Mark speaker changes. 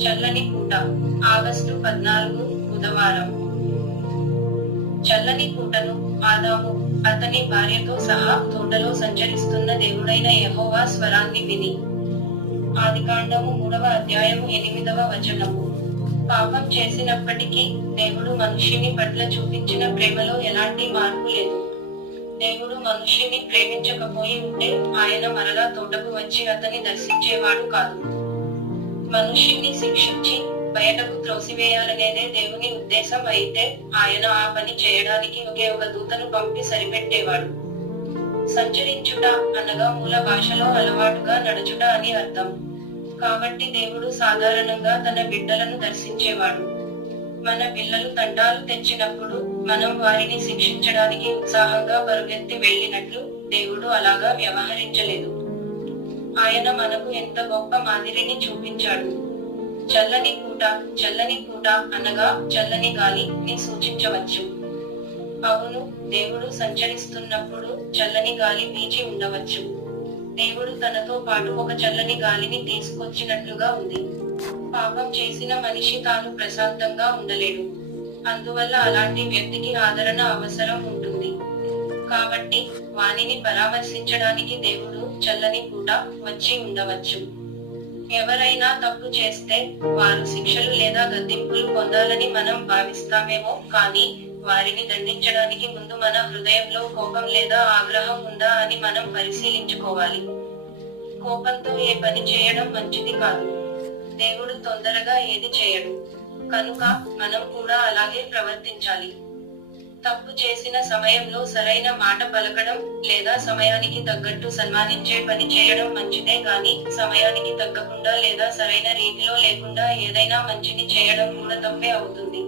Speaker 1: చల్లని పూట ఆగస్టు పద్నాలుగు బుధవారం. చల్లని పూటను ఆదాము అతని భార్యతో సహా తోటలో సంచరిస్తున్న దేవుడైన యహోవా స్వరాన్ని విని. ఆదికాండము మూడవ అధ్యాయము ఎనిమిదవ వచనము. పాపం చేసినప్పటికీ దేవుడు మనుష్యుని పట్ల చూపించిన ప్రేమలో ఎలాంటి మార్పు లేదు. దేవుడు మనుష్యుని ప్రేమించకపోయి ఉంటే ఆయన మరలా తోటకు వచ్చి అతని దర్శించేవాడు కాదు. మనుష్యుని శిక్షించి బయటకు త్రోసివేయాలనేదే దేవుని ఉద్దేశం అయితే ఆయన ఆ పని చేయడానికి ఒకే ఒక దూతను పంపి సరిపెట్టేవాడు. సంచరించుట అనగా మూల భాషలో అలవాటుగా నడుచుట అని అర్థం. కాబట్టి దేవుడు సాధారణంగా తన బిడ్డలను దర్శించేవాడు. మన పిల్లలు తంటాలు తెచ్చినప్పుడు మనం వారిని శిక్షించడానికి ఉత్సాహంగా పరుగెత్తి వెళ్ళినట్లు దేవుడు అలాగా వ్యవహరించలేదు. ఆయన మనకు ఎంత గొప్ప మాదిరిని చూపించాడు. చల్లని పూట చల్లని పూట అనగా చల్లని గాలి అని సూచించవచ్చు. అవును దేవుడు సంచరిస్తున్నప్పుడు చల్లని గాలి వీచి ఉండవచ్చు. దేవుడు తనతో పాటు ఒక చల్లని గాలిని తీసుకొచ్చినట్లుగా ఉంది. పాపం చేసిన మనిషి తాను ప్రశాంతంగా ఉండలేడు. అందువల్ల అలాంటి వ్యక్తికి ఆదరణ అవసరం ఉంటుంది. కాబట్టి వానిని పరామర్శించడానికి దేవుడు చల్లని పూట వచ్చి ఉండవచ్చు. ఎవరైనా తప్పు చేస్తే వారు శిక్షలు లేదా గద్దింపులు పొందాలని మనం భావిస్తామేమో కానీ వారిని దండించడానికి ముందు మన హృదయంలో కోపం లేదా ఆగ్రహం ఉందా అని మనం పరిశీలించుకోవాలి. కోపంతో ఏ పని చేయడం మంచిది కాదు. దేవుడు తొందరగా ఏది చేయడు. కనుక మనం కూడా అలాగే ప్రవర్తించాలి. తప్పు చేసిన సమయంలో సరైన మాట పలకడం లేదా సమయానికి తగ్గట్టు సన్మానించే పని చేయడం మంచిదే కానీ సమయానికి తగ్గకుండా లేదా సరైన రీతిలో లేకుండా ఏదైనా మంచిని చేయడం కూడా తప్పే అవుతుంది.